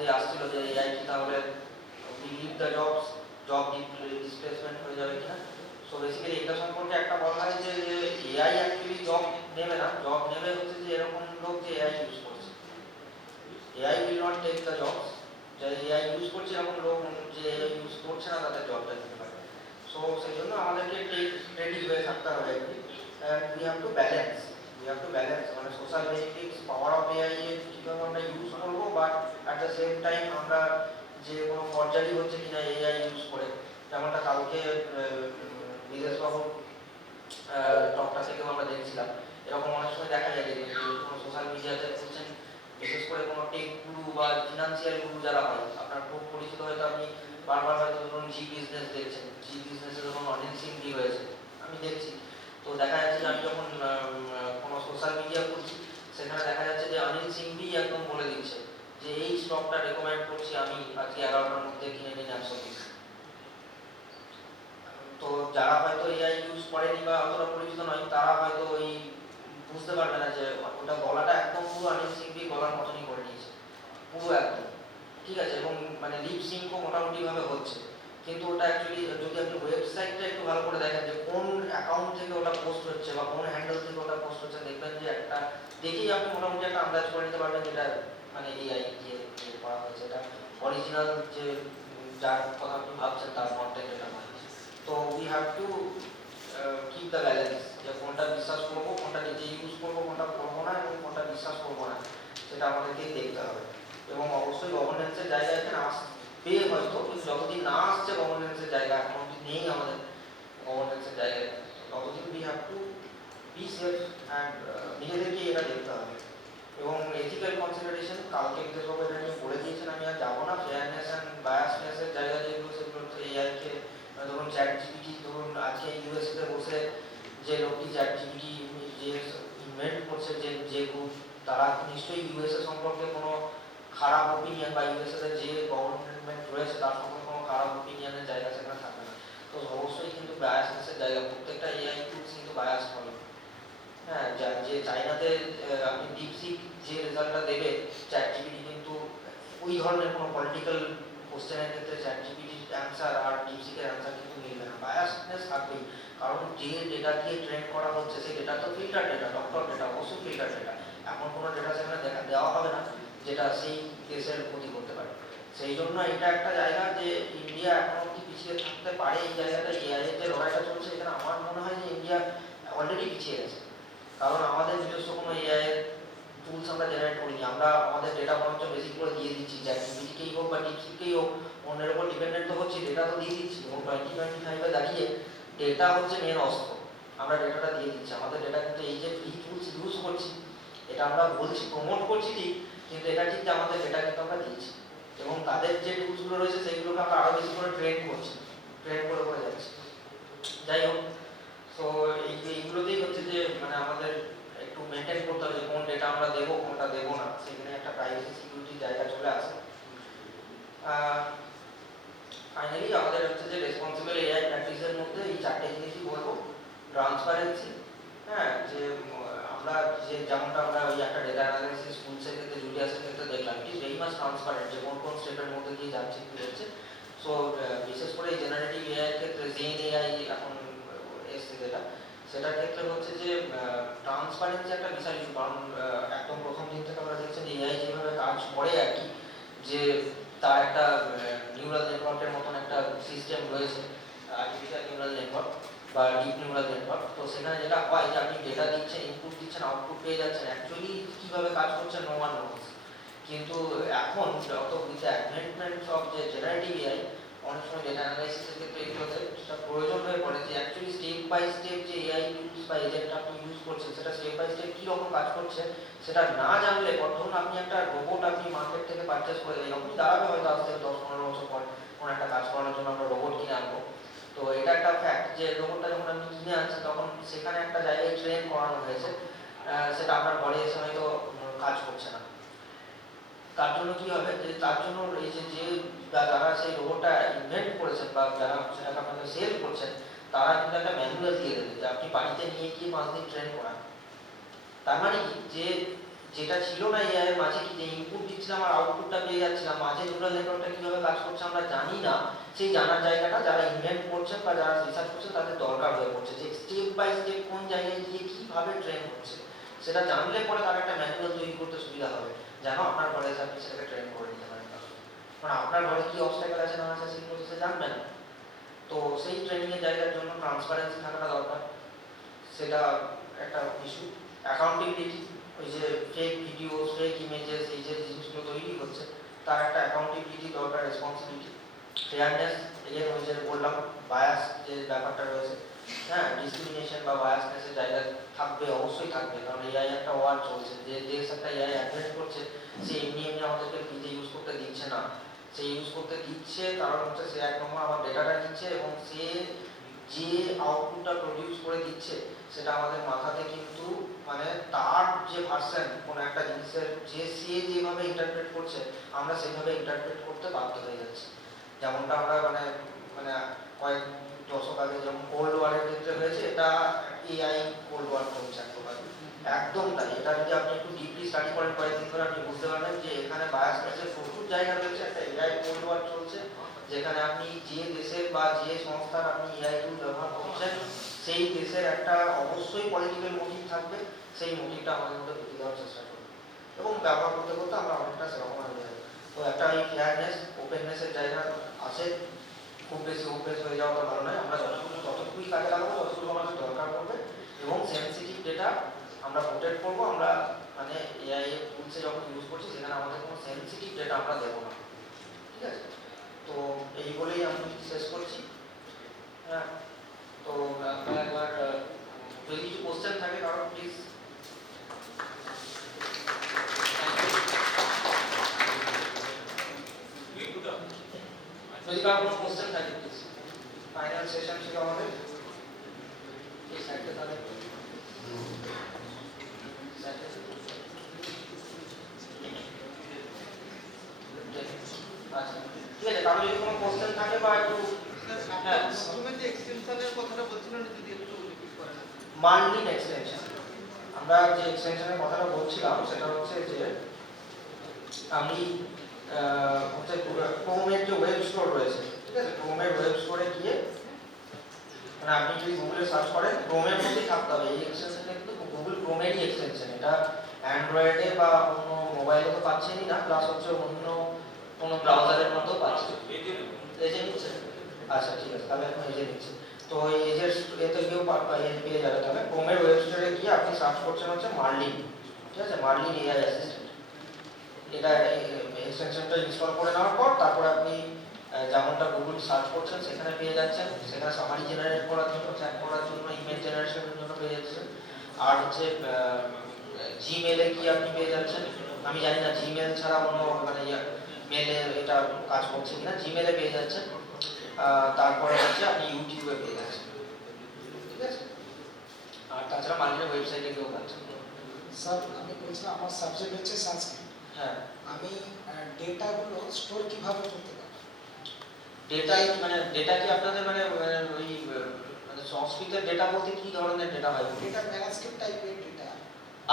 মধ্যে আসছিল যে এআই কি তাহলে leave the jobs, job displacement হয়ে যাবে কিনা। সো বেসিক্যালি এটা সম্পর্কে একটা বলা হয় যে এআই অ্যাকচুয়ালি জব নেবে না, জব নেবে হচ্ছে যে এরকম লোক যে এআই ইউজ করছে। AI will not take the jobs, যে এআই ইউজ করছে এরকম লোক, যে এআই ইউজ করছে না তাদের জবটা নিতে পারে। সো সেই জন্য আমাদেরকে রেডি হয়ে থাকতে হবে আর কি। উই হ্যাভ টু ব্যালেন্স, মানে social benefits, power of AI এর কীভাবে আমরা ইউজ করবো, but at the same time আমরা যে কোনো ফর্জারি হচ্ছে কিনা এআই ইউজ করে, যেমনটা কালকে বিদেশবাবুর টকটা থেকেও আমরা দেখছিলাম। এরকম অনেক সময় দেখা যায় যে কোনো সোশ্যাল মিডিয়াতে বলছেন, বিশেষ করে কোনো টেক গুরু বা ফিনান্সিয়াল গুরু যারা হয়, আপনার খুব পরিচিত হয়তো, আপনি বারবার হয়তো ধরুন জি বিজনেস দেখছেন, জি বিজনেসে যখন অনিল সিংভি হয়েছে আমি দেখছি, তো দেখা যাচ্ছে যে আমি যখন কোনো সোশ্যাল মিডিয়া করছি সেখানে দেখা যাচ্ছে যে অনিল সিংভি একদম বলে দিচ্ছে যে এই স্টকটা রেকমেন্ড করছি আমি, আজকে 11টার মধ্যে কিনে নিন 100 পিস। তো যারা হয়তো এআই ইউজ করেনি বা অতটা পরিচিত নয়, তারা হয়তো ওই বুঝতে পারবে না যে ওটা গলাটা একদম পুরো অনিল সিংভি গলার মতনই করে নিয়েছে, পুরো একদম ঠিক আছে, এবং মানে লিপ সিঙ্কও মোটামুটি ভাবে হচ্ছে। কিন্তু ওটা অ্যাকচুয়ালি যদি আপনি ওয়েবসাইটটা একটু ভালো করে দেখেন যে কোন অ্যাকাউন্ট থেকে ওটা পোস্ট হচ্ছে বা কোন হ্যান্ডেল থেকে ওটা পোস্ট হচ্ছে, দেখবেন যে একটা দেখেই আপনি মোটামুটি একটা আন্দাজ করে নিতে পারবেন যেটা মানে এআই দিয়ে করা হয়েছে, এটা অরিজিনাল যে যার কথা আপনি ভাবছেন তার কন্টেন্ট এটা নয়। তো we have to keep the balance, যে কোনটা বিশ্বাস করবো, কোনটা নিজে ইউজ করবো, কোনটা করবো না, এবং কোনটা বিশ্বাস করবো না, সেটা আমাদেরকেই দেখতে হবে। এবং অবশ্যই গভর্নেন্সের জায়গা এখানে আসবে হয়তো, কিন্তু যতদিন না আসছে গভর্নেন্সের জায়গা, এখন অব্দি নেই আমাদের গভর্নেন্সের জায়গায়, ততদিন we have to be safe and নিজেদেরকে এটা দেখতে হবে। এবং এথিক্যাল কনসিডারেশন কালকে বিদেশবাবু এটা নিয়ে বলে দিয়েছেন, আমি আর যাবো না। ফেয়ারনেস অ্যান্ড বায়াসনেসের জায়গা যেগুলো, সেগুলো হচ্ছে এআইকে, ধরুন চ্যাট জিপিটি, ধরুন আজকে ইউএসএতে বসে যে লোকটি চ্যাট জিপিটি যে ইনভেন্ট করছে, যে গ্রুপ, তারা নিশ্চয়ই ইউএসএ সম্পর্কে কোনো খারাপ ওপিনিয়ন, বা ইউএসএতে যে গভর্নমেন্ট রয়েছে তার সম্পর্কে কোনো খারাপ ওপিনিয়নের জায়গা সেখানে থাকবে না। তো অবশ্যই কিন্তু বায়াসনেসের জায়গা, প্রত্যেকটা এআই টুলস কিন্তু বায়াস হবে। হ্যাঁ, যে চাইনাতে আপনি ডিপসিক যে রেজাল্টটা দেবে চ্যাট জিপিটি, কিন্তু ওই ধরনের কোনো পলিটিক্যাল কোশ্চেনের ক্ষেত্রে চ্যাট জিপিটির অ্যান্সার আর ডিপসিকের অ্যান্সার কিন্তু মিলবে না, বায়াসনেস থাকবেই। কারণ যে ডেটা দিয়ে ট্রেন করা হচ্ছে সেই ডেটা তো ফিল্টার ডেটা, ডক্টর ডেটা, অবশ্যই ফিল্টার ডেটা। এমন কোনো ডেটা সেখানে দেওয়া হবে না যেটা সেই কেসের ক্ষতি করতে পারে। সেই জন্য এটা একটা জায়গা যে ইন্ডিয়া এখন অব্দি পিছিয়ে থাকতে পারে এই জায়গাটা, এআই এর যে লড়াইটা চলছে এখানে আমার মনে হয় যে ইন্ডিয়া অলরেডি পিছিয়ে গেছে। কারণ আমাদের নিজস্ব কোনো এআই এর টুলস আমরা জেনারেট করিনি, আমরা আমাদের ডেটা বরঞ্চ বেশি করে দিয়ে দিচ্ছি, চ্যাট জিপিটিকেই হোক বা ডিপসিককেই হোক, অন্যের উপর ডিপেন্ডেন্ট তো হচ্ছি, ডেটা তো দিয়ে দিচ্ছি। এবং 2025-এ দাঁড়িয়ে ডেটা হচ্ছে মেন অস্ত্র, আমরা ডেটাটা দিয়ে দিচ্ছি। আমাদের ডেটা কিন্তু এই যে ফ্রি টুলস ইউজ করছি, এটা আমরা বলছি, প্রমোট করছি ঠিক, কিন্তু এটা ঠিক যে আমাদের ডেটা কিন্তু আমরা দিচ্ছি, এবং তাদের যে টুলসগুলো রয়েছে সেইগুলোকে আমরা আরও বেশি করে ট্রেন করছি, ট্রেন করে করে যাচ্ছি। যাই হোক, তো এইগুলোতেই হচ্ছে যে মানে আমাদের একটু মেনটেন করতে হবে যে কোন ডেটা আমরা দেবো, কোনটা দেবো না, সেখানে একটা প্রাইভেসি সিকিউরিটির জায়গা চলে আসে। ফাইনালি আমাদের হচ্ছে যে রেসপন্সিবল এআই প্র্যাকটিসের মধ্যে এই চারটে জিনিসই বলবো। ট্রান্সপারেন্সি, হ্যাঁ, যে আমরা যে যেমনটা আমরা ওই একটা ডেটা অ্যানালাইসিস টুলসের ক্ষেত্রে, জুলিয়াসের ক্ষেত্রে দেখলাম, it is very much transparent যে কোন কোন স্টেপের মধ্যে দিয়ে যাচ্ছে কি হচ্ছে। সো বিশেষ করে এই জেনারেটিভ এআই এর ক্ষেত্রে, জেন এআই এখন এসছে যেটা, সেটার ক্ষেত্রে হচ্ছে যে ট্রান্সপারেন্সি একটা বিশাল ইস্যু। কারণ একদম প্রথম দিন থেকে আমরা দেখছি যে এআই যেভাবে কাজ করে আর কি, যে তার একটা নিউরাল নেটওয়ার্কের মতন একটা সিস্টেম রয়েছে, আর্টিফিশিয়াল নিউরাল নেটওয়ার্ক বা ডিপ নিউরাল নেটওয়ার্ক। তো সেখানে যেটা হয় যে আপনি ডেটা দিচ্ছেন, ইনপুট দিচ্ছেন, আউটপুট পেয়ে যাচ্ছেন, অ্যাকচুয়ালি কীভাবে কাজ করছে নো ওয়ান নোস। কিন্তু এখন যত উইথ অ্যাডভান্সমেন্ট অফ যে জেনারেটিভ এআই, অনেক সময় ডেটা অ্যানালাইসিসের ক্ষেত্রে এগুলোতে সেটা প্রয়োজন হয়ে পড়ে যে অ্যাকচুয়ালি স্টেপ বাই স্টেপ যে এআই টুলস বা এজেন্ট আপনি ইউজ করছেন, সেটা স্টেপ বাই স্টেপ কীরকম কাজ করছে সেটা না জানলে, ধরুন আপনি একটা রোবট আপনি মার্কেট থেকে পারচেস করে, এরকমই দাঁড়াবে হয়তো আজ থেকে 10-15 বছর পর কোনো একটা কাজ করানোর জন্য আমরা রোবট কিনে আনবো। তো এটা একটা ফ্যাক্ট যে রোবটটা যখন আপনি কিনে আনছেন তখন সেখানে একটা জায়গায় ট্রেন করানো হয়েছে, সেটা আপনার ঘরে এসে হয়তো কাজ করছে না। তার জন্য কী হবে, যে তার জন্য এই যে যারা সেই রোবটটা ইনভেন্ট করেছেন বা যারা সেটাকে আপনাকে সেল করছেন, তারা কিন্তু একটা ম্যানুয়াল দিয়ে দেবে যে আপনি বাড়িতে নিয়ে গিয়ে 5 দিন ট্রেন করান। তার মানে কি, যে যেটা ছিল না এআই এর মাঝে, কি যে ইনপুট দিচ্ছিলাম আর আউটপুটটা পেয়ে যাচ্ছিলাম, মাঝে নিউরাল নেটওয়ার্কটা কিভাবে কাজ করছে আমরা জানি না, সেই জানার জায়গাটা যারা ইনভেন্ট করছেন বা যারা রিসার্চ করছেন তাদের দরকার হয়ে পড়ছে, যে স্টেপ বাই স্টেপ কোন জায়গায় গিয়ে কিভাবে ট্রেন হচ্ছে সেটা জানলে পরে তার একটা ম্যানুয়াল তৈরি করতে সুবিধা হবে, যেন আপনার ঘরে এসে আপনি সেটাকে ট্রেন করে নিতে পারেন। কারণ আপনার ঘরে কি অবস্টাকেল আছে না আছে সেগুলো তো সে জানবেন। তো সেই ট্রেনিং এর জায়গার জন্য ট্রান্সপারেন্সি থাকাটা দরকার, সেটা একটা ইস্যু। অ্যাকাউন্টেবিলিটি, ওই যে ফেক ভিডিও, ফেক ইমেজেস, এই যে জিনিসগুলো তৈরি হচ্ছে তার একটা অ্যাকাউন্টেবিলিটি দরকার, রেসপন্সিবিলিটি। ফেয়ারনেস, এর ওই যে বললাম বায়াস যে ব্যাপারটা রয়েছে, হ্যাঁ, ডিসক্রিমিনেশন বা বায়াসনেসের জায়গা থাকবে, অবশ্যই থাকবে, কারণ এআই একটা ওয়ার্ড চলছে, যে দেশ একটা এআই অ্যাডভেন্ট করছে সে এমনি এমনি আমাদেরকে ফ্রিতে ইউজ করতে দিচ্ছে না, সে ইউজ করতে দিচ্ছে কারণ হচ্ছে সে এক নম্বর আমার ডেটাটা নিচ্ছে এবং সে যে আউটপুটটা প্রডিউস করে দিচ্ছে সেটা আমাদের মাথাতে কিন্তু মানে তার যে ভার্সন কোনো একটা জিনিসের যে সে যেভাবে ইন্টারপ্রেট করছে আমরা সেভাবে ইন্টারপ্রেট করতে বাধ্য হয়ে যাচ্ছি। যেমনটা আমরা মানে মানে কয়েক দশক আগে যেমন কোল্ড ওয়ারের ক্ষেত্রে হয়েছে, এটা এআই কোল্ড ওয়ার চলছে এক প্রকার, একদম তাই। এটা যদি আপনি একটু ডিপলি স্টাডি করেন কয়েকদিন ধরে আপনি বুঝতে পারবেন যে এখানে বায়াসনেসের প্রচুর জায়গা রয়েছে, একটা এআই কোল্ড ওয়ার চলছে যেখানে আপনি যে দেশের বা যে সংস্থার আপনি এআই টুল ব্যবহার করছেন সেই দেশের একটা অবশ্যই পলিটিক্যাল মোটিভ থাকবে, সেই মোটিভটা আমাদের মধ্যে ঢুকে দেওয়ার চেষ্টা করবে এবং ব্যবহার করতে করতে আমরা অনেকটা সেরকম হয়ে যাই। তো একটা এই ফেয়ারনেস ওপেননেসের জায়গা আছে, খুব বেশি অভ্যেস হয়ে যাওয়াটা ভালো নয়, আমরা যতটুকুই কাজে লাগাবো ততটুকু আমাদের দরকার পড়বে এবং সেন্সিটিভ ডেটা আমরা প্রোটেক্ট করবো। আমরা মানে এআই এর টুলসে যখন ইউজ করছি সেখানে আমাদের কোনো সেন্সিটিভ ডেটা আমরা দেবো না, ঠিক আছে? তো এই বলেই আমি শেষ করছি। হ্যাঁ, তো আপনারা একবার যদি কিছু কোশ্চেন থাকে কারণ প্লিজ। যদি কারো কোনো কোশ্চেন থাকে প্লিজ। ফাইনাল সেশন ছিল আমাদের এই সাইডটা, তাহলে আচ্ছা ঠিক আছে, কারো যদি কোনো কোশ্চেন থাকে বা একটু মার্লিন এক্সটেনশন, আমরা যে এক্সটেনশনের কথাটা বলছিলাম সেটা হচ্ছে যে আমি হচ্ছে ক্রোমের যে ওয়েব স্টোর রয়েছে, ঠিক আছে, ক্রোমের ওয়েব স্টোরে গিয়ে মানে আপনি যদি গুগলে সার্চ করেন ক্রোমের মধ্যেই থাকতে হবে, এই এক্সটেনশনটা কিন্তু গুগল ক্রোমেরই এক্সটেনশন, এটা অ্যান্ড্রয়েডে বা অন্য মোবাইলে তো পাচ্ছেনই না, প্লাস হচ্ছে অন্য কোনো ব্রাউজারের মধ্যেও পাচ্ছে। এজে নিচ্ছে? আচ্ছা ঠিক আছে, তাহলে এখন এজে নিচ্ছে। তো এই এজের এতে গিয়েও পেয়ে যাবে। তাহলে ক্রোমের ওয়েব স্টোরে গিয়ে আপনি সার্চ করছেন হচ্ছে মার্লিন, ঠিক আছে, মার্লিন এআই অ্যাসিস্ট্যান্ট। এটা এক্সটেনশনটা ইনস্টল করে নেওয়ার পর তারপর আপনি যেমনটা গুগল সার্চ করছেন সেখানে পেয়ে যাচ্ছেন, সেখানে সামারি জেনারেট করার জন্য, চ্যাট করার জন্য, ইমেল জেনারেশনের জন্য পেয়ে যাচ্ছেন। আর হচ্ছে জিমেলে কি আপনি পেয়ে যাচ্ছেন, আমি জানি না জিমেল ছাড়া অন্য মানে মেলে এটা কাজ করছে কিনা, জিমেলে পেয়ে যাচ্ছেন। তারপরে হচ্ছে আপনি ইউটিউবে পেয়ে যাচ্ছেন, ঠিক আছে। আর তাছাড়া মার্কেটের ওয়েবসাইটে কেউ পাচ্ছেন। স্যার আমি বলছিলাম আমার সাবজেক্ট হচ্ছে সংস্কৃত, হ্যাঁ, আমি ডেটাগুলো স্টোর কিভাবে করতে পারি? ডেটা মানে ডেটা কি আপনাদের মানে ওই মানে সংস্কৃতের ডেটা বলতে কি ধরনের ডেটা হয়? ডেটা ম্যানুস্ক্রিপ্ট টাইপের ডেটা।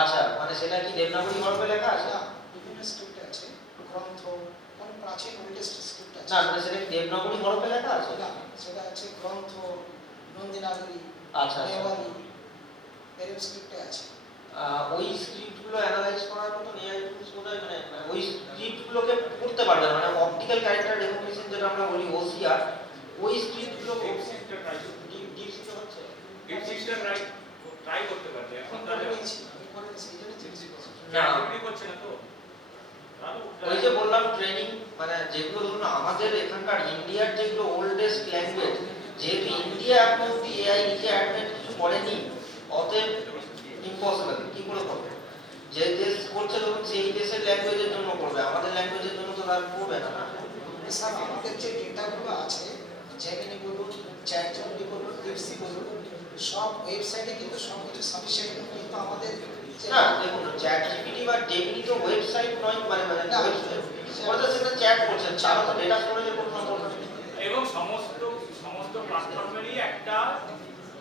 আচ্ছা, মানে সেটা কি দেবনাগরী হরফে লেখা আছে? না, বিভিন্ন স্ক্রিপ্ট আছে, গ্রন্থ, মানে প্রাচীন ওল্ডেস্ট স্ক্রিপ্ট আছে। না, মানে সেটা কি দেবনাগরী হরফে লেখা আছে? না, সেটা আছে গ্রন্থ, নন্দিনাগরী, আচ্ছা, নেওয়ারি, এরকম স্ক্রিপ্টে আছে। ওই স্ক্রিপ্টগুলো অ্যানালাইজ করার মতো এআই টুলস বোধহয় মানে ওই স্ক্রিপ্টগুলোকে পড়তে পারবে না, মানে অপটিক্যাল ক্যারেক্টার রেকগনিশন যেটা আমরা বলি ওসিআর, ওই স্ক্রিপ্টগুলো ডিপসিকটা হচ্ছে ডিপসিকটা ট্রাই করতে পারবে। এখন আমি করে নিয়েছি, এই জন্য জিজ্ঞেস করছি। না, আপনি করছেন না তো? ওই যে বললাম ট্রেনিং, মানে যেগুলো ধরুন আমাদের এখানকার ইন্ডিয়ার যেগুলো ওল্ডেস্ট ল্যাঙ্গুয়েজ, যেহেতু ইন্ডিয়া এখন অব্দি এআই নিজে অ্যাডভেন্ট কিছু করেনি, অতএব ইম্পসিবল, কি করে করবে? যে দেশ করছে ধরুন সেই দেশের ল্যাঙ্গুয়েজের জন্য করবে, আমাদের ল্যাঙ্গুয়েজের জন্য তো তার করবে না। স্যার আমাদের যে ডেটাগুলো আছে, জেমিনি বলুন, চ্যাটজিপিটি বলুন, ডিপসি বলুন, সব ওয়েবসাইটে কিন্তু সব কিছু সাফিসিয়েন্ট, কিন্তু আমাদের না দেখুন চ্যাটজিপিটি বা জেমিনি তো ওয়েবসাইট নয়, মানে না, ওটা সেটা চ্যাট করছেন, তারা তো ডেটা স্টোরেজের কোনো সম্পর্ক নেই। এবং সমস্ত প্ল্যাটফর্মেরই একটা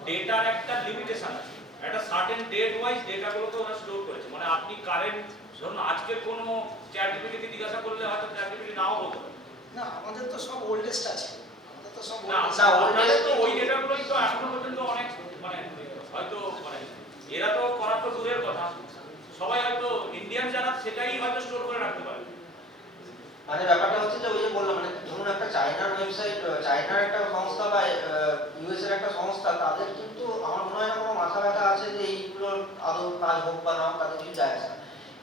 ডেটার একটা লিমিটেশন আছে, একটা সার্টেন ডেট ওয়াইজ ডেটাগুলোকে ওরা স্টোর করেছে, মানে আপনি কারেন্ট ধরুন আজকের কোনো চ্যাট জিপিটিকে জিজ্ঞাসা করলে হয়তো চ্যাট জিপিটি নাও বলতে পারে। না আমাদের তো সব ওল্ডেস্ট আছে, আমাদের তো সব না oldest। আপনাদের তো ওই ডেটাগুলোই তো এখনো পর্যন্ত অনেক মানে হয়তো মানে এরা তো করার তো দূরের কথা, সবাই হয়তো ইন্ডিয়ান যারা সেটাই হয়তো স্টোর করে রাখতে পারে। মানে ব্যাপারটা হচ্ছে যে ওই যে বললাম, মানে ধরুন একটা চায়নার ওয়েবসাইট, চায়নার একটা সংস্থা বা ইউএস এর একটা সংস্থা, তাদের কিন্তু আমার মনে হয় না কোনো মাথা ব্যথা আছে যে এইগুলো আদৌ কাজ হোক বা না হোক, তাদের কিছু যায় আসে না।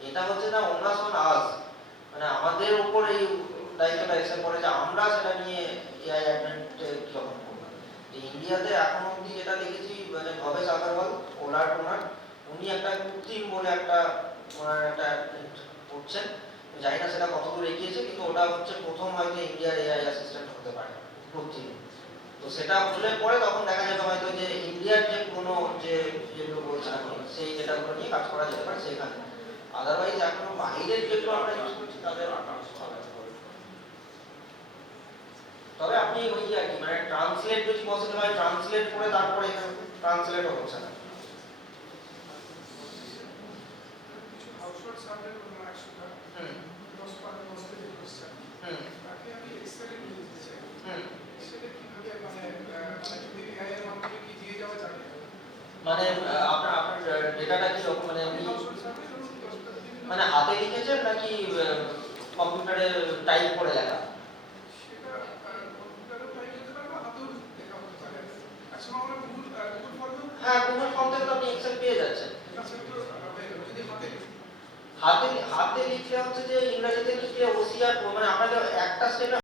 এটা হচ্ছে না ওনাস অন আস, মানে আমাদের উপর এই দায়িত্বটা এসে পড়ে যে আমরা সেটা নিয়ে এআই অ্যাডভেন্টে কিরকম করবো। ইন্ডিয়াতে এখন অব্দি যেটা দেখেছি, মানে ভবেশ আগরওয়াল, ওলার ওনার, উনি একটা কৃত্রিম বলে একটা ওনার একটা করছেন, জানি না সেটা কতদূর এগিয়েছে, কিন্তু ওটা হচ্ছে প্রথম হয়তো ইন্ডিয়ার এআই অ্যাসিস্ট্যান্ট হতে পারে কৃত্রিম। তো সেটা হলে পরে তখন দেখা যাবে হয়তো যে ইন্ডিয়ার যে কোনো যে যেগুলো বলছেন আপনি, সেই ডেটাগুলো নিয়ে কাজ করা যেতে পারে সেখানে। আদারওয়াইজ এখনো বাইরের যেগুলো আমরা ইউজ করছি তাদের তবে আপনি ওই আর কি, মানে ট্রান্সলেট যদি পসিবল হয় ট্রান্সলেট করে তারপরে এখানে ট্রান্সলেটও হচ্ছে না। হুম হুম হুম। মানে আপনার আপনার ডেটাটা কি রকম, মানে আপনি মানে হাতে লিখেছেন নাকি কম্পিউটারে টাইপ করে লেখা? হ্যাঁ, গুগল ফর্ম থেকে তো আপনি এক্সেল পেয়ে যাচ্ছেন। হাতে হাতে লিখলে হচ্ছে যে ইংরেজিতে লিখলে ওসিআর, মানে আপনাকে একটা স্টেপে